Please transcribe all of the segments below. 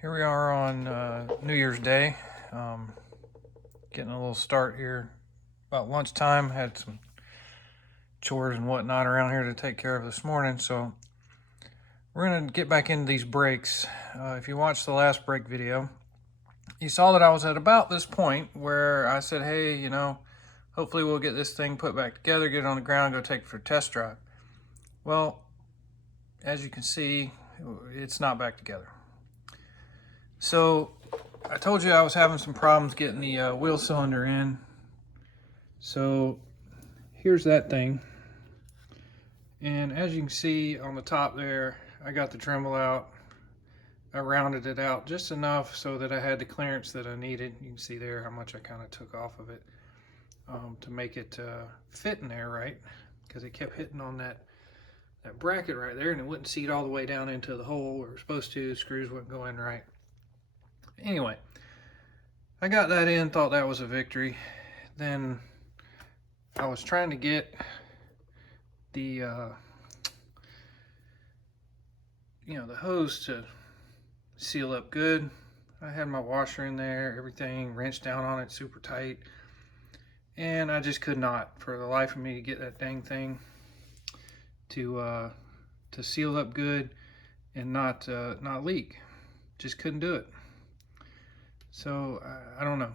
Here we are on New Year's Day, getting a little start here. About lunchtime, had some chores and whatnot around here to take care of this morning, so we're going to get back into these brakes. If you watched the last brake video, you saw that I was at about this point where I said, hey, hopefully we'll get this thing put back together, get it on the ground, go take it for a test drive. Well, as you can see, it's not back together. So I told you I was having some problems getting the wheel cylinder in. So here's that thing. And as you can see on the top there, I got the Dremel out. I rounded it out just enough so that I had the clearance that I needed. You can see there how much I kind of took off of it to make it fit in there right, because it kept hitting on that bracket right there and it wouldn't seat all the way down into the hole where it was supposed to. Screws wouldn't go in right. Anyway, I got that in, thought that was a victory. Then I was trying to get the the hose to seal up good. I had my washer in there, everything wrenched down on it super tight, and I just could not for the life of me to get that dang thing to seal up good and not leak. Just couldn't do it. So I don't know.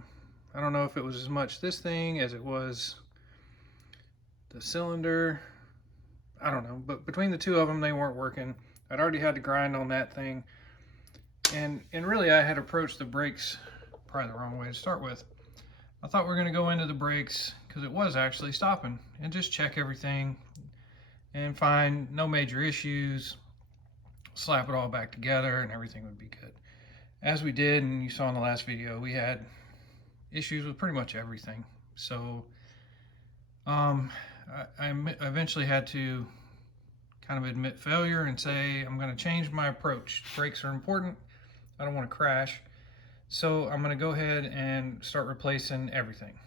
I don't know if it was as much this thing as it was the cylinder. I don't know, but between the two of them, they weren't working. I'd already had to grind on that thing, and really I had approached the brakes probably the wrong way to start with. I thought we were going to go into the brakes because it was actually stopping and just check everything and find no major issues, slap it all back together, and everything would be good. As we did, and you saw in the last video, we had issues with pretty much everything. So I eventually had to kind of admit failure and say, I'm going to change my approach. Brakes are important. I don't want to crash. So I'm going to go ahead and start replacing everything.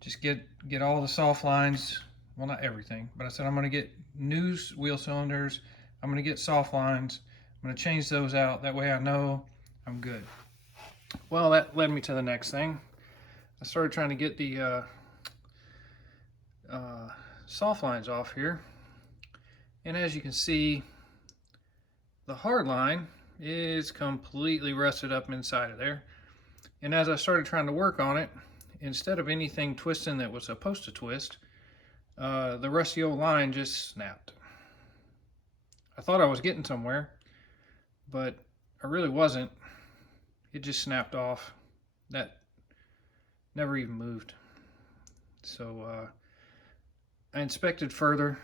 Just get all the soft lines. Well, not everything, but I said I'm going to get new wheel cylinders. I'm going to get soft lines. I'm going to change those out. That way I know I'm good. Well, that led me to the next thing. I started trying to get the soft lines off here. And as you can see, the hard line is completely rusted up inside of there. And as I started trying to work on it, instead of anything twisting that was supposed to twist, the rusty old line just snapped. I thought I was getting somewhere, but I really wasn't. It just snapped off. That never even moved. So I inspected further,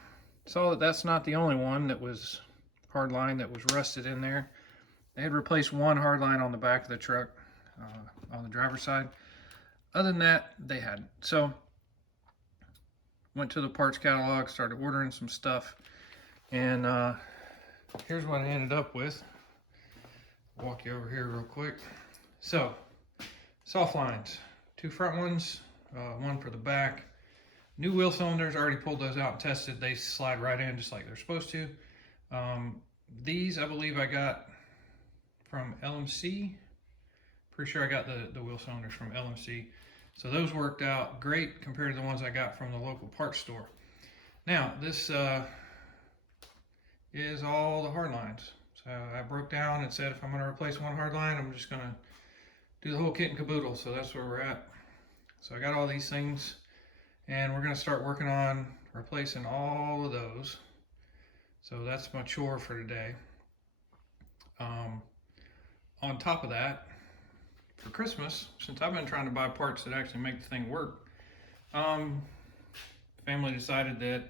saw that that's not the only one that was hard line that was rusted in there. They had replaced one hard line on the back of the truck on the driver's side. Other than that, they hadn't. So went to the parts catalog, started ordering some stuff, and here's what I ended up with. Walk you over here real quick. So, soft lines, two front ones, one for the back. New wheel cylinders, already pulled those out and tested. They slide right in just like they're supposed to. These, I believe I got from LMC. Pretty sure I got the wheel cylinders from LMC. So those worked out great compared to the ones I got from the local parts store. Now, this is all the hard lines. So I broke down and said if I'm going to replace one hard line, I'm just going to do the whole kit and caboodle. So that's where we're at. So I got all these things, and we're going to start working on replacing all of those. So that's my chore for today. On top of that, for Christmas, since I've been trying to buy parts that actually make the thing work, family decided that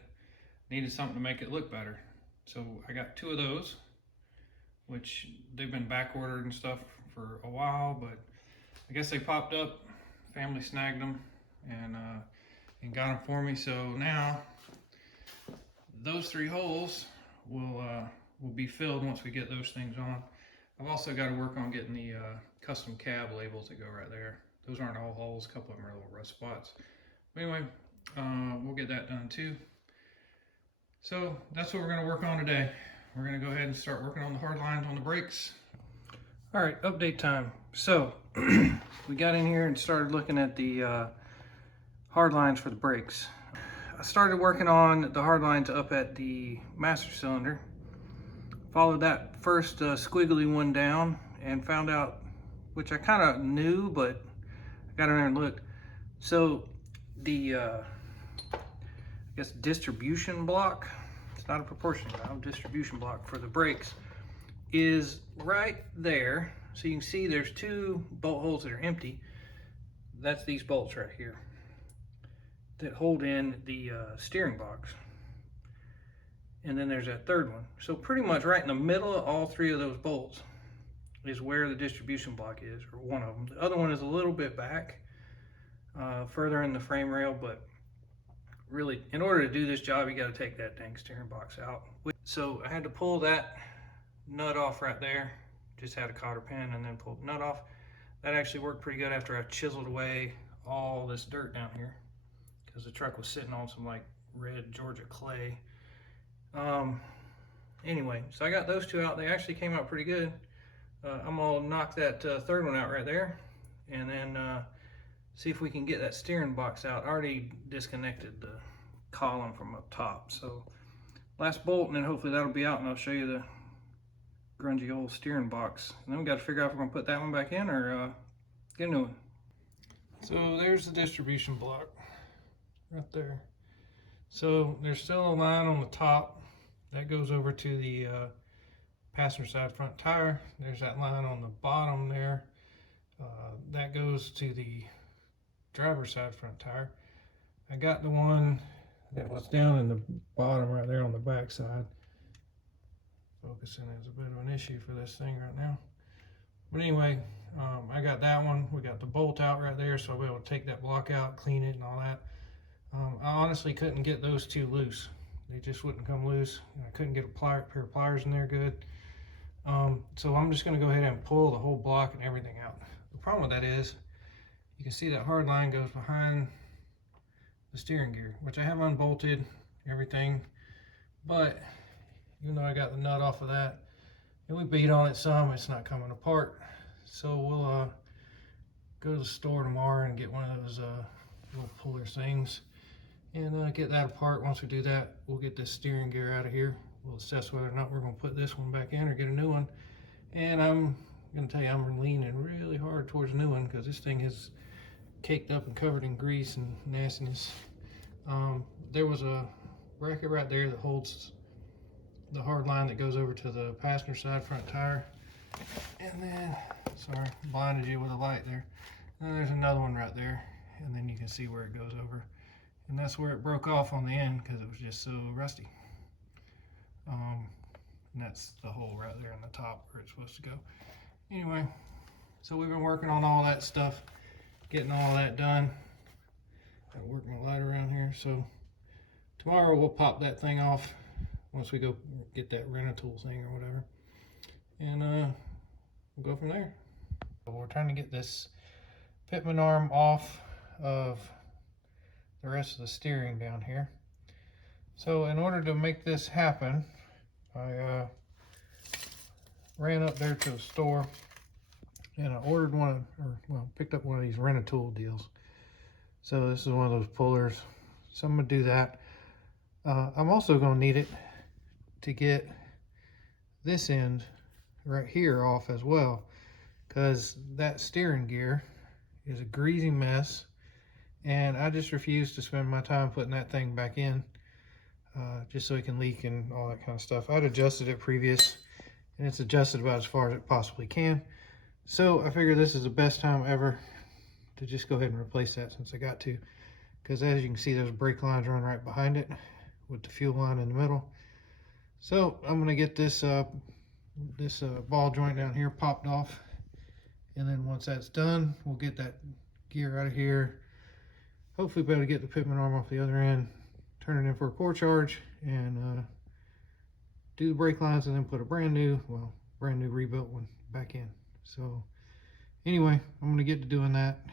needed something to make it look better. So I got two of those, which they've been back ordered and stuff for a while, but I guess they popped up. Family snagged them and got them for me. So now those three holes will be filled once we get those things on. I've also got to work on getting the custom cab labels that go right there. Those aren't all holes. A couple of them are little rust spots. But anyway, we'll get that done too. So that's what we're going to work on today. We're going to go ahead and start working on the hard lines on the brakes. All right, update time. So we got in here and started looking at the hard lines for the brakes. I started working on the hard lines up at the master cylinder. Followed that first squiggly one down and found out, which I kind of knew, but I got in there and looked. So the I guess distribution block, it's not a proportion valve, distribution block for the brakes is right there. So you can see there's two bolt holes that are empty. That's these bolts right here that hold in the steering box. And then there's that third one. So pretty much right in the middle of all three of those bolts is where the distribution block is, or one of them. The other one is a little bit back, further in the frame rail, but really, in order to do this job, you got to take that dang steering box out. So I had to pull that nut off right there. Just had a cotter pin and then pulled the nut off. That actually worked pretty good after I chiseled away all this dirt down here, because the truck was sitting on some like red Georgia clay. Anyway, so I got those two out. They actually came out pretty good. I'm gonna knock that third one out right there, and then see if we can get that steering box out. I already disconnected the column from up top, so last bolt, and then hopefully that'll be out, and I'll show you the grungy old steering box. And then we got to figure out if we're gonna put that one back in or get a new one. So there's the distribution block right there. So there's still a line on the top that goes over to the passenger side front tire. There's that line on the bottom there. That goes to the driver's side front tire. I got the one that was down in the bottom right there on the back side. Focusing is a bit of an issue for this thing right now. But anyway, I got that one. We got the bolt out right there, so I'll be able to take that block out, clean it and all that. I honestly couldn't get those two loose. They just wouldn't come loose. I couldn't get a pair of pliers in there good. So I'm just going to go ahead and pull the whole block and everything out. The problem with that is, you can see that hard line goes behind the steering gear, which I have unbolted everything, but even though I got the nut off of that, and we beat on it some, it's not coming apart. So we'll go to the store tomorrow and get one of those little puller things and get that apart. Once we do that, we'll get this steering gear out of here. We'll assess whether or not we're going to put this one back in or get a new one. And I'm going to tell you, I'm leaning really hard towards a new one because this thing is caked up and covered in grease and nastiness. There was a bracket right there that holds the hard line that goes over to the passenger side front tire. And then, sorry, blinded you with a light there. And then there's another one right there. And then you can see where it goes over. And that's where it broke off on the end because it was just so rusty. And that's the hole right there in the top where it's supposed to go. Anyway, so we've been working on all that stuff, getting all that done. I work my light around here. So tomorrow we'll pop that thing off once we go get that rent-a-tool thing or whatever, and we'll go from there. We're trying to get this pitman arm off of the rest of the steering down here. So in order to make this happen, I ran up there to the store and I ordered one, picked up one of these rent-a-tool deals. So this is one of those pullers. So I'm gonna do that. I'm also gonna need it to get this end right here off as well, because that steering gear is a greasy mess and I just refuse to spend my time putting that thing back in just so it can leak and all that kind of stuff. I'd adjusted it previous and it's adjusted about as far as it possibly can, so I figure this is the best time ever to just go ahead and replace that, since I got to, because as you can see, those brake lines run right behind it with the fuel line in the middle. So I'm going to get this ball joint down here popped off, and then once that's done, we'll get that gear out of here. Hopefully be able to get the pitman arm off the other end, turn it in for a core charge, and do the brake lines, and then put a brand new rebuilt one back in. So anyway, I'm going to get to doing that.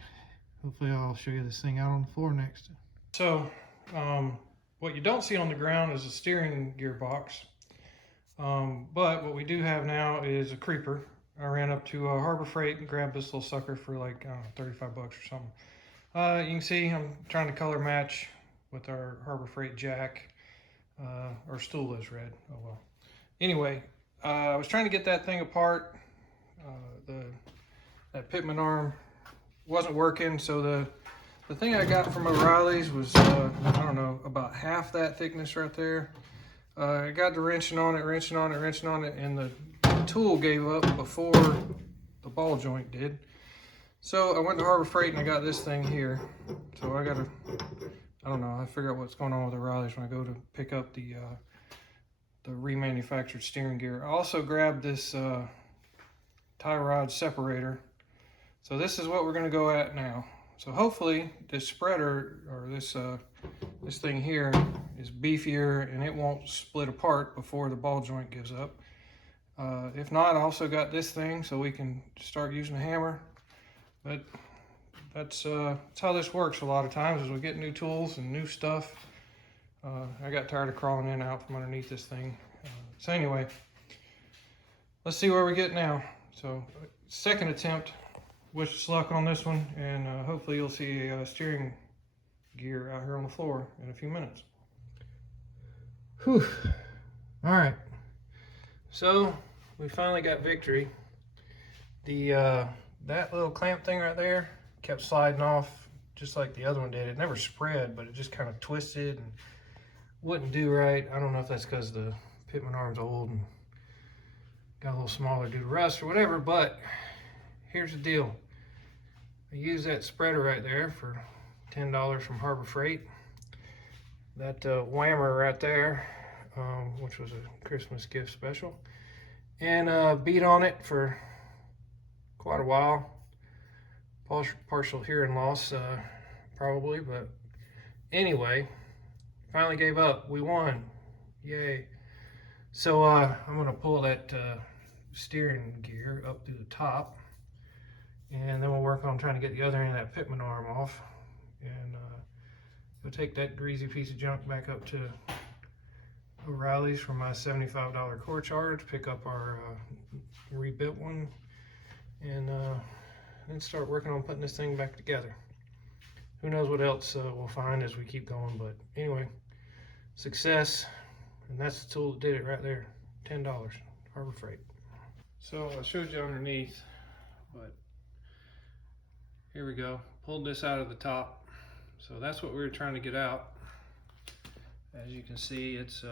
Hopefully I'll show you this thing out on the floor next. So what you don't see on the ground is a steering gearbox. But what we do have now is a creeper. I ran up to Harbor Freight and grabbed this little sucker for like, I don't know, 35 bucks or something. You can see I'm trying to color match with our Harbor Freight jack. Our stool is red. Oh well. Anyway, I was trying to get that thing apart. That pitman arm wasn't working, so the thing I got from O'Reilly's was I don't know, about half that thickness right there. I got to wrenching on it, and the tool gave up before the ball joint did. So I went to Harbor Freight and I got this thing here. So I don't know, I figure out what's going on with O'Reilly's when I go to pick up the remanufactured steering gear. I also grabbed this tie rod separator. So this is what we're going to go at now. So hopefully this spreader, or this thing here, is beefier and it won't split apart before the ball joint gives up. If not, I also got this thing so we can start using a hammer. But that's how this works a lot of times, is we get new tools and new stuff. I got tired of crawling in and out from underneath this thing. So anyway, let's see where we get now. So second attempt. Wish us luck on this one, and hopefully you'll see a steering gear out here on the floor in a few minutes. Whew. All right. So we finally got victory. That little clamp thing right there kept sliding off just like the other one did. It never spread, but it just kind of twisted and wouldn't do right. I don't know if that's because the pitman arm's old and got a little smaller due to rust or whatever, but here's the deal. I used that spreader right there for $10 from Harbor Freight. That whammer right there, which was a Christmas gift special, and beat on it for quite a while. Partial hearing loss, probably, but anyway, finally gave up. We won. Yay. So I'm gonna pull that steering gear up through the top, and then we'll work on trying to get the other end of that pitman arm off, and we'll take that greasy piece of junk back up to O'Reilly's for my $75 core charge, pick up our rebuilt one, and then start working on putting this thing back together. Who knows what else we'll find as we keep going, but anyway, success. And that's the tool that did it right there. $10, Harbor Freight. So I showed you underneath, but here we go. Pulled this out of the top. So that's what we were trying to get out. As you can see, it's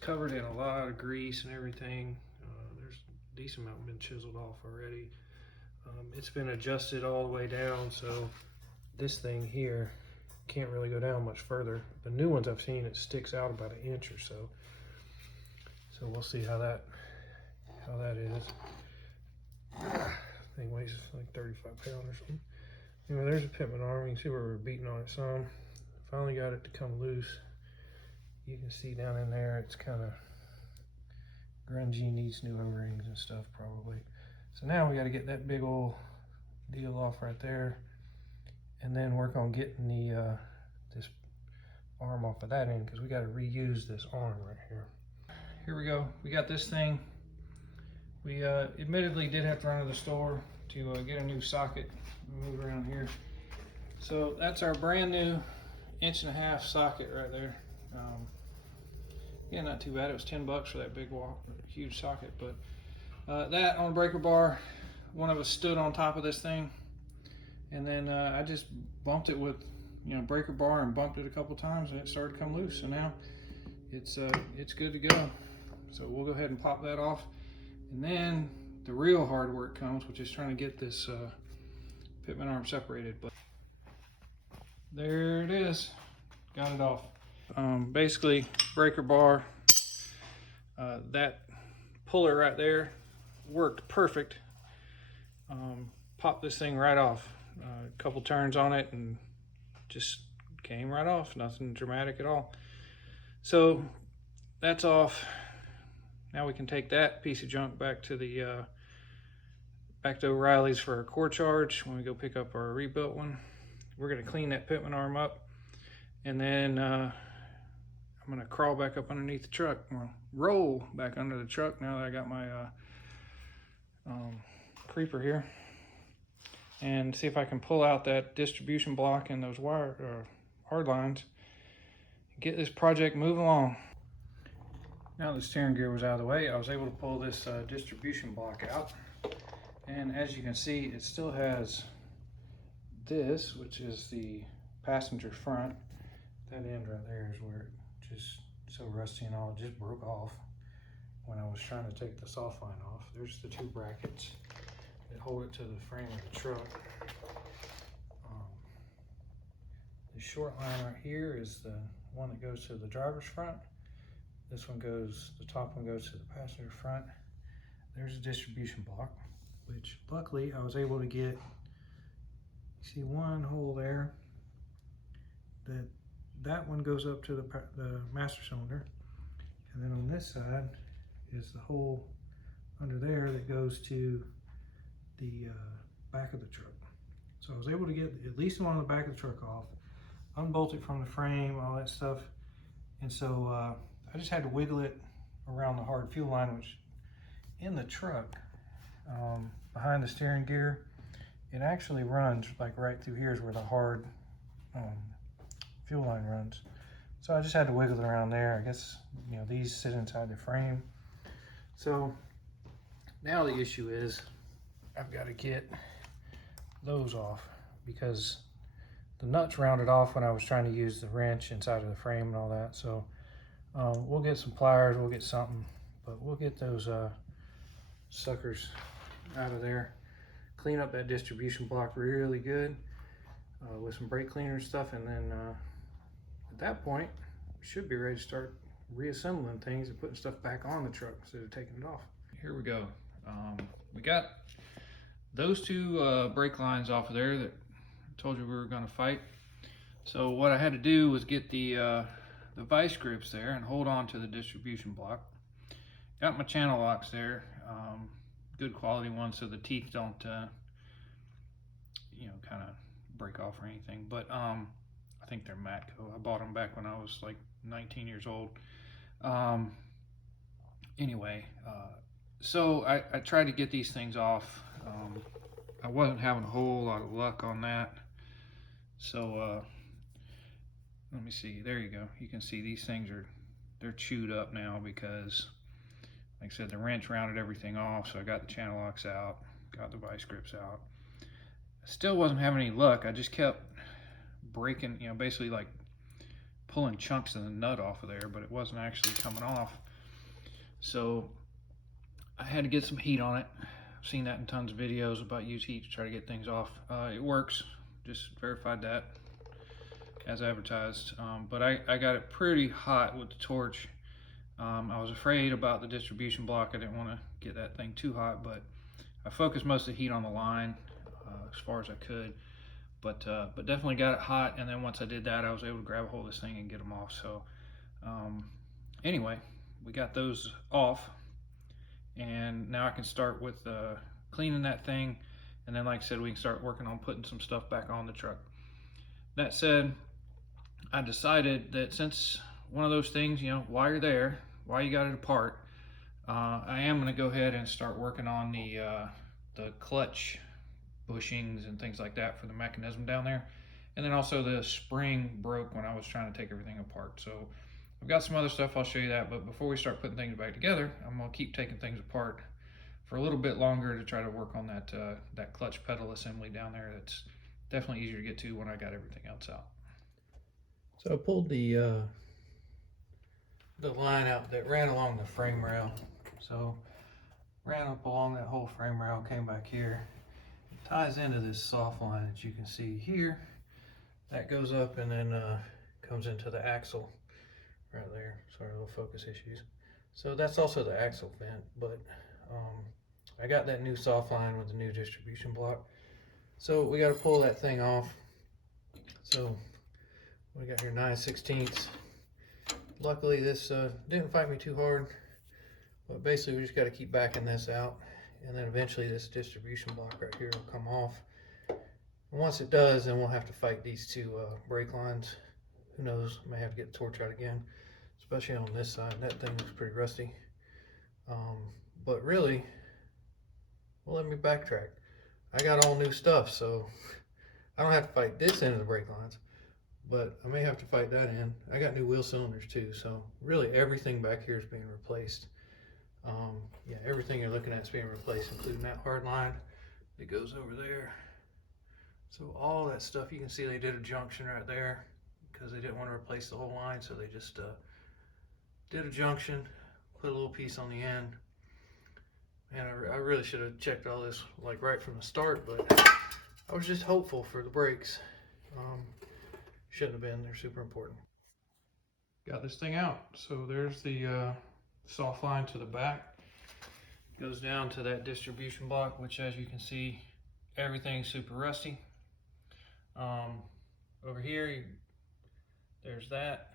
covered in a lot of grease and everything. There's a decent amount been chiseled off already. It's been adjusted all the way down, so this thing here can't really go down much further. The new ones I've seen, it sticks out about an inch or so. So we'll see how that is. Thing weighs like 35 pounds or something. Anyway, there's a pitman arm. You can see where we're beating on it some. Finally got it to come loose. You can see down in there, it's kind of grungy, needs new O-rings and stuff probably. So now we got to get that big old deal off right there, and then work on getting the this arm off of that end, because we got to reuse this arm right here. Here we go. We got this thing. We admittedly did have to run to the store to get a new socket. Move around here. So that's our brand new 1.5" socket right there. Yeah, not too bad. It was $10 for that big huge socket, but that on a breaker bar, one of us stood on top of this thing, and then I just bumped it with, breaker bar, and bumped it a couple times, and it started to come loose. So now it's good to go. So we'll go ahead and pop that off, and then the real hard work comes, which is trying to get this pitman arm separated. But there it is, got it off. Basically, breaker bar, that puller right there worked perfect. Popped this thing right off. A couple turns on it and just came right off. Nothing dramatic at all. So that's off. Now we can take that piece of junk back to the back to O'Reilly's for a core charge when we go pick up our rebuilt one. We're going to clean that pitman arm up, and then I'm going to crawl back up underneath the truck, well, roll back under the truck now that I got my creeper here and see if I can pull out that distribution block and those hard lines and get this project moving along. Now the steering gear was out of the way, I was able to pull this distribution block out, and as you can see, it still has this, which is the passenger front. That end right there is where it just so rusty and all, it just broke off when I was trying to take the soft line off. There's the two brackets that hold it to the frame of the truck. The short line right here is the one that goes to the driver's front. This one goes, the top one goes to the passenger front. There's a distribution block, which luckily I was able to get, you see one hole there, that one goes up to the master cylinder. And then on this side is the hole under there that goes to the back of the truck. So I was able to get at least one on the back of the truck off, unbolt it from the frame, all that stuff. And so I just had to wiggle it around the hard fuel line, which in the truck, behind the steering gear, it actually runs like right through here is where the hard fuel line runs. So I just had to wiggle it around there. I guess, you know, these sit inside the frame. So now the issue is I've got to get those off because the nuts rounded off when I was trying to use the wrench inside of the frame and all that. So we'll get some pliers, we'll get something, but we'll get those suckers out of there. Clean up that distribution block really good with some brake cleaner and stuff, and then at that point we should be ready to start reassembling things and putting stuff back on the truck instead of taking it off. Here we go. We got those two brake lines off of there that I told you we were going to fight. So what I had to do was get the vice grips there and hold on to the distribution block. Got my channel locks there, good quality ones, so the teeth don't you know, kind of break off or anything. But I think they're Matco. I bought them back when I was like 19 years old. Anyway, so I tried to get these things off. I wasn't having a whole lot of luck on that. So let me see, there you go. You can see these things they're chewed up now because, like I said, the wrench rounded everything off. So I got the channel locks out, got the vice grips out. I still wasn't having any luck. I just kept breaking, you know, basically like pulling chunks of the nut off of there, but it wasn't actually coming off. So I had to get some heat on it. I've seen that in tons of videos about use heat to try to get things off. It works, just verified that as advertised. But I got it pretty hot with the torch. I was afraid about the distribution block. I didn't want to get that thing too hot, but I focused most of the heat on the line as far as I could. But definitely got it hot, and then once I did that, I was able to grab a hold of this thing and get them off. So anyway, we got those off, and now I can start with cleaning that thing, and then like I said, we can start working on putting some stuff back on the truck. That said, I decided that since one of those things, you know, while you're there, while you got it apart, I am going to go ahead and start working on the clutch bushings and things like that for the mechanism down there. And then also the spring broke when I was trying to take everything apart. So I've got some other stuff, I'll show you that, but before we start putting things back together, I'm going to keep taking things apart for a little bit longer to try to work on that clutch pedal assembly down there. That's definitely easier to get to when I got everything else out. So I pulled the line out that ran along the frame rail. So ran up along that whole frame rail, came back here. It ties into this soft line that you can see here. That goes up and then comes into the axle right there. Sorry, little focus issues. So that's also the axle vent, but I got that new soft line with the new distribution block. So we got to pull that thing off. So we got here 9/16. Luckily this didn't fight me too hard, but basically we just got to keep backing this out, and then eventually this distribution block right here will come off. And once it does, then we'll have to fight these two brake lines. Who knows, may have to get the torch out again, especially on this side. That thing looks pretty rusty. But really Well, let me backtrack. I got all new stuff, so I don't have to fight this end of the brake lines, but I may have to fight that end. I got new wheel cylinders too, so really everything back here is being replaced. Yeah, everything you're looking at is being replaced, including that hard line that goes over there. So all that stuff, you can see they did a junction right there because they didn't want to replace the whole line, so they just did a junction, put a little piece on the end. And I really should have checked all this like right from the start, but I was just hopeful for the brakes. Shouldn't have been, they're super important. Got this thing out. So there's the soft line to the back. Goes down to that distribution block, which as you can see, everything's super rusty. Over here, there's that.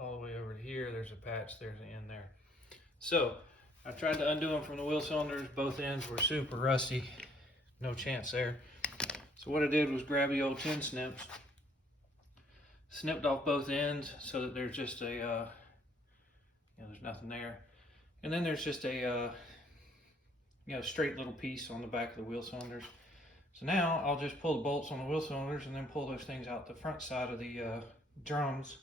All the way over to here, there's a patch, there's an end there. So I tried to undo them from the wheel cylinders. Both ends were super rusty. No chance there. So what I did was grab the old tin snips, snipped off both ends so that there's just a, there's nothing there. And then there's just a, straight little piece on the back of the wheel cylinders. So now I'll just pull the bolts on the wheel cylinders and then pull those things out the front side of the drums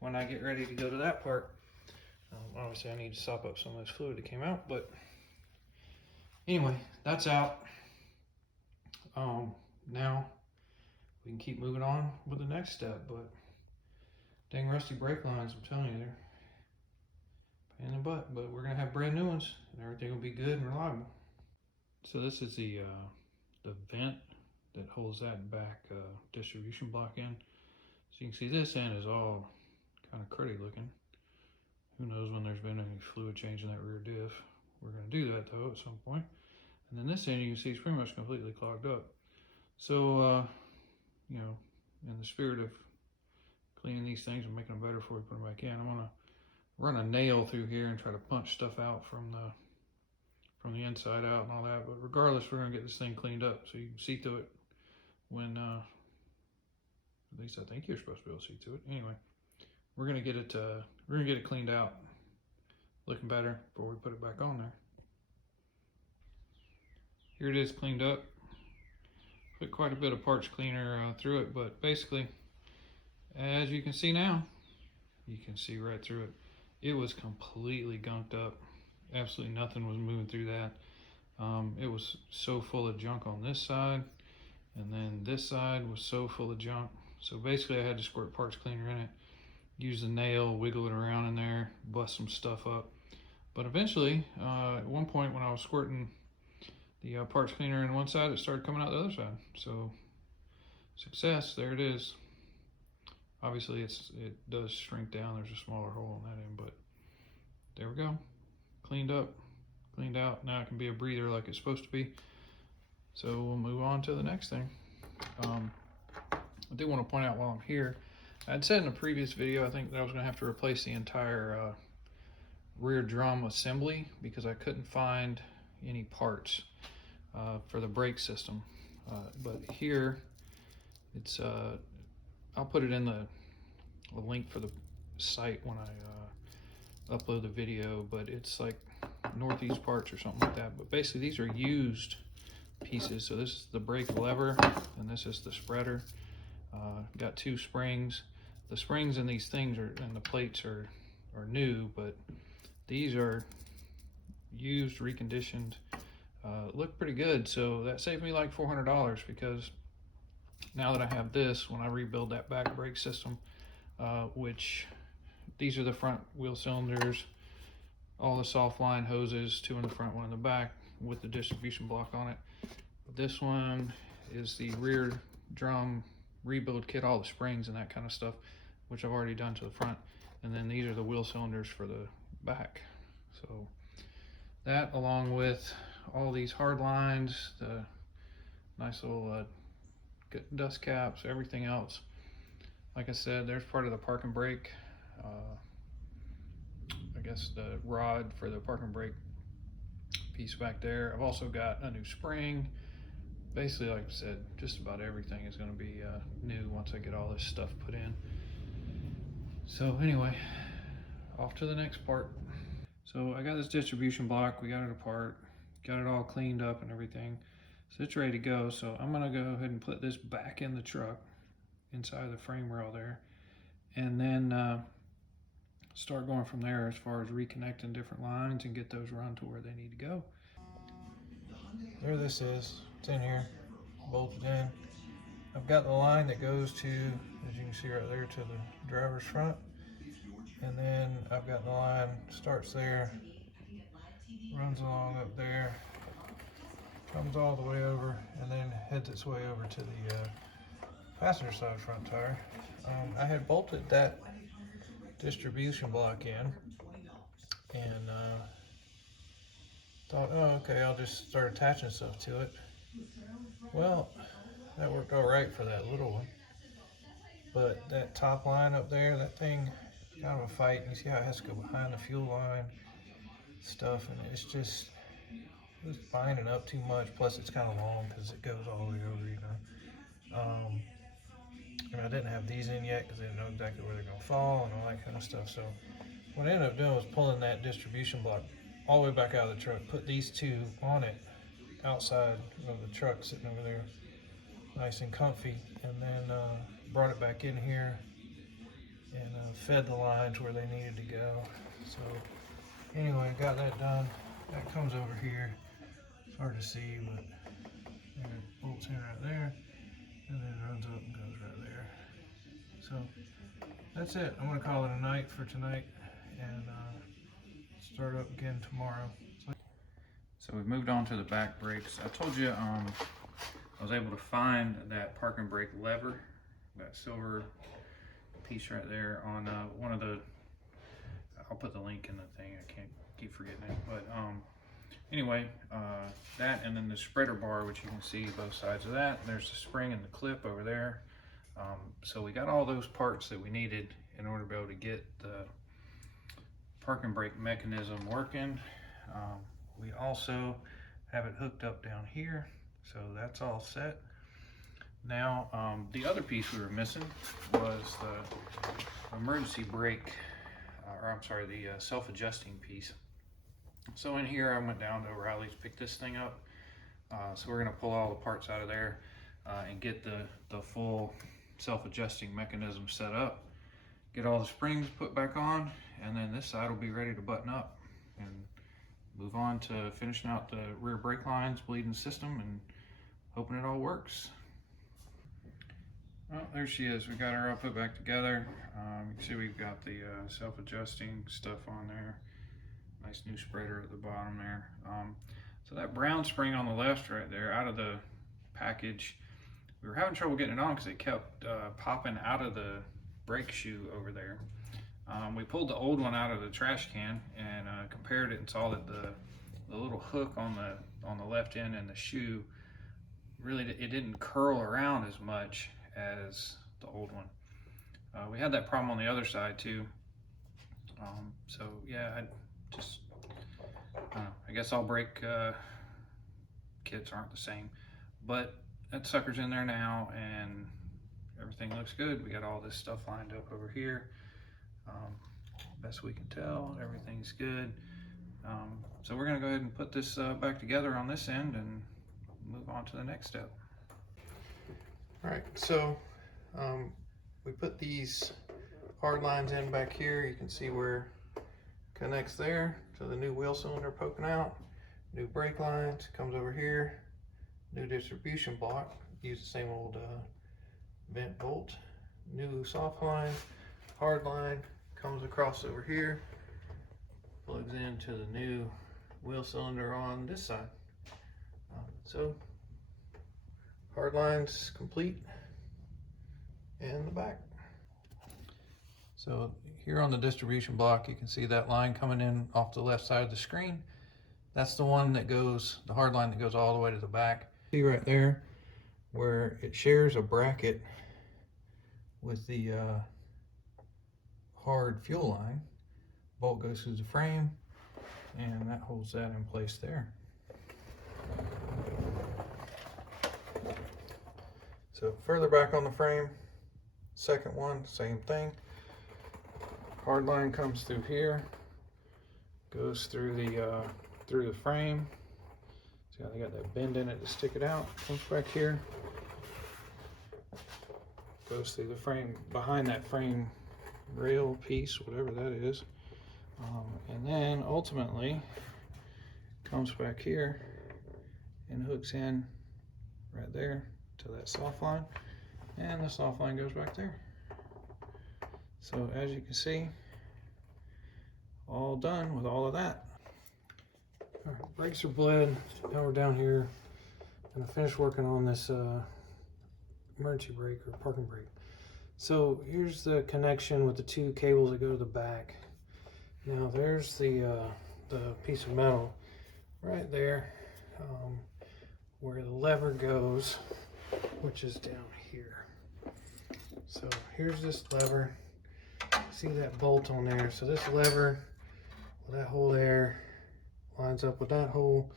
when I get ready to go to that part. Obviously I need to sop up some of this fluid that came out, but anyway, that's out. Now we can keep moving on with the next step, but dang rusty brake lines, I'm telling you, they're pain in the butt, but we're gonna have brand new ones and everything will be good and reliable. So this is the vent that holds that back distribution block in. So you can see this end is all kind of cruddy looking. Who knows when there's been any fluid change in that rear diff. We're gonna do that though at some point. And then this end you can see is pretty much completely clogged up. So, in the spirit of cleaning these things and making them better before we put them back in, I'm gonna run a nail through here and try to punch stuff out from the inside out and all that. But regardless, we're gonna get this thing cleaned up so you can see through it when, at least I think you're supposed to be able to see through it. Anyway, we're gonna get it cleaned out, looking better before we put it back on there. Here it is cleaned up. Put quite a bit of parts cleaner through it, but basically, as you can see now, you can see right through it. It was completely gunked up. Absolutely nothing was moving through that. It was so full of junk on this side, and then this side was so full of junk. So basically I had to squirt parts cleaner in it, use the nail, wiggle it around in there, bust some stuff up. But eventually, at one point when I was squirting the parts cleaner in one side, it started coming out the other side. So success, there it is. Obviously it does shrink down, there's a smaller hole on that end, but there we go. Cleaned up, cleaned out. Now it can be a breather like it's supposed to be. So we'll move on to the next thing. I do want to point out while I'm here, I'd said in a previous video, I think that I was going to have to replace the entire rear drum assembly because I couldn't find any parts for the brake system. But here, it's I'll put it in the link for the site when I upload the video, but it's like Northeast Parts or something like that. But basically these are used pieces. So this is the brake lever and this is the spreader. Got two springs. The springs in these things and the plates are new, but these are used, reconditioned, look pretty good. So that saved me like $400 because now that I have this, when I rebuild that back brake system, which these are the front wheel cylinders, all the soft line hoses, two in the front, one in the back with the distribution block on it. But this one is the rear drum rebuild kit, all the springs and that kind of stuff, which I've already done to the front. And then these are the wheel cylinders for the back. So that, along with all these hard lines, the nice little dust caps, everything else. Like I said, there's part of the parking brake, I guess the rod for the parking brake piece back there. I've also got a new spring. Basically, like I said, just about everything is going to be new once I get all this stuff put in. So anyway, off to the next part. So I got this distribution block, we got it apart, got it all cleaned up and everything. So it's ready to go. So I'm gonna go ahead and put this back in the truck, inside the frame rail there, and then start going from there as far as reconnecting different lines and get those run to where they need to go. There this is, it's in here, bolted in. I've got the line that goes to, as you can see right there, to the driver's front. And then I've got the line, starts there, runs along up there, comes all the way over, and then heads its way over to the passenger side front tire. I had bolted that distribution block in, and thought, oh, okay, I'll just start attaching stuff to it. Well, that worked all right for that little one, but that top line up there, that thing, kind of a fight. You see how it has to go behind the fuel line stuff, and it's just binding up too much. Plus, it's kind of long because it goes all the way over, you know. And I didn't have these in yet because I didn't know exactly where they're going to fall and all that kind of stuff. So what I ended up doing was pulling that distribution block all the way back out of the truck, put these two on it outside of the truck sitting over there, nice and comfy, and then brought it back in here and fed the lines where they needed to go. So anyway, got that done. That comes over here. It's hard to see, but it bolts in right there, and then runs up and goes right there. So that's it. I'm gonna call it a night for tonight, and start up again tomorrow. So we've moved on to the back brakes. I told you I was able to find that parking brake lever, that silver piece right there on one of the, I'll put the link in the thing, I can't keep forgetting it, but anyway, that, and then the spreader bar, which you can see both sides of that. There's the spring and the clip over there. So we got all those parts that we needed in order to be able to get the parking brake mechanism working. We also have it hooked up down here, so that's all set. Now, the other piece we were missing was the emergency brake, the self-adjusting piece. So in here, I went down to O'Reilly's, picked this thing up. So we're gonna pull all the parts out of there and get the full self-adjusting mechanism set up, get all the springs put back on, and then this side will be ready to button up and move on to finishing out the rear brake lines, bleeding system, and hoping it all works. Well, there she is. We got her all put back together. You can see we've got the self-adjusting stuff on there. Nice new spreader at the bottom there. So that brown spring on the left right there, out of the package, we were having trouble getting it on because it kept popping out of the brake shoe over there. We pulled the old one out of the trash can and compared it and saw that the little hook on the left end and the shoe, really, it didn't curl around as much as the old one. We had that problem on the other side too. So yeah, I guess all brake kits aren't the same, but that sucker's in there now and everything looks good. We got all this stuff lined up over here. Best we can tell, everything's good. So we're gonna go ahead and put this back together on this end and move on to the next step. All right, so we put these hard lines in back here. You can see where it connects there to the new wheel cylinder poking out. New brake lines, comes over here. New distribution block, use the same old vent bolt. New soft line, hard line, comes across over here. Plugs into the new wheel cylinder on this side. So hard lines complete, and the back. So here on the distribution block, you can see that line coming in off the left side of the screen. That's the one that goes, the hard line that goes all the way to the back. See right there where it shares a bracket with the hard fuel line. Bolt goes through the frame and that holds that in place there. So further back on the frame, second one, same thing. Hard line comes through here, goes through the frame, They got that bend in it to stick it out. Comes back here. Goes through the frame, behind that frame rail piece, whatever that is. And then ultimately comes back here and hooks in right there to that soft line. And the soft line goes back there. So as you can see, all done with all of that. All right, brakes are bled. Now we're down here and I finished working on this emergency brake or parking brake. So here's the connection with the two cables that go to the back. Now there's the piece of metal right there where the lever goes, which is down here. So here's this lever. See that bolt on there? So this lever, well, that hole there lines up with that hole,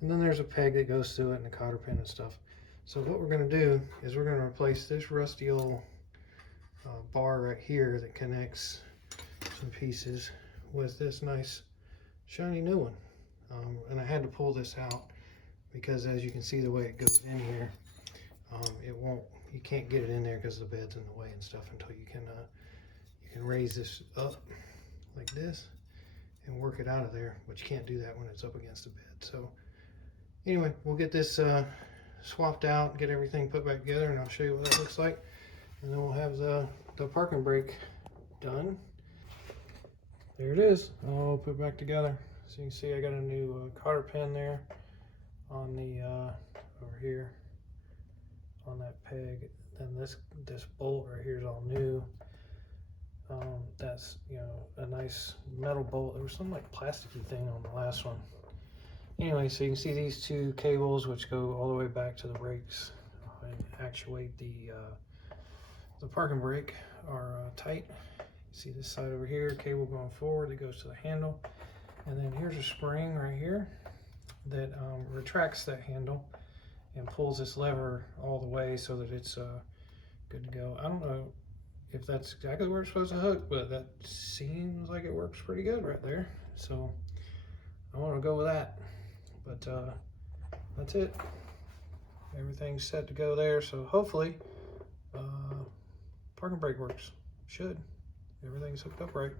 and then there's a peg that goes through it and a cotter pin and stuff. So what we're going to do is we're going to replace this rusty old bar right here that connects some pieces with this nice shiny new one. And I had to pull this out because as you can see the way it goes in here, you can't get it in there because the bed's in the way and stuff until you can raise this up like this and work it out of there, but you can't do that when it's up against the bed. So anyway, we'll get this swapped out, get everything put back together, and I'll show you what that looks like. And then we'll have the parking brake done. There it is, all put back together. So you can see I got a new cotter pin there on the over here on that peg. Then this bolt right here is all new. That's, you know, a nice metal bolt. There was some like plasticky thing on the last one. Anyway, so you can see these two cables which go all the way back to the brakes and actuate the parking brake are tight. See this side over here, cable going forward that goes to the handle, and then here's a spring right here that retracts that handle and pulls this lever all the way so that it's good to go. I don't know if that's exactly where it's supposed to hook, but that seems like it works pretty good right there. So I want to go with that. But that's it. Everything's set to go there. So hopefully parking brake works. Should. Everything's hooked up right.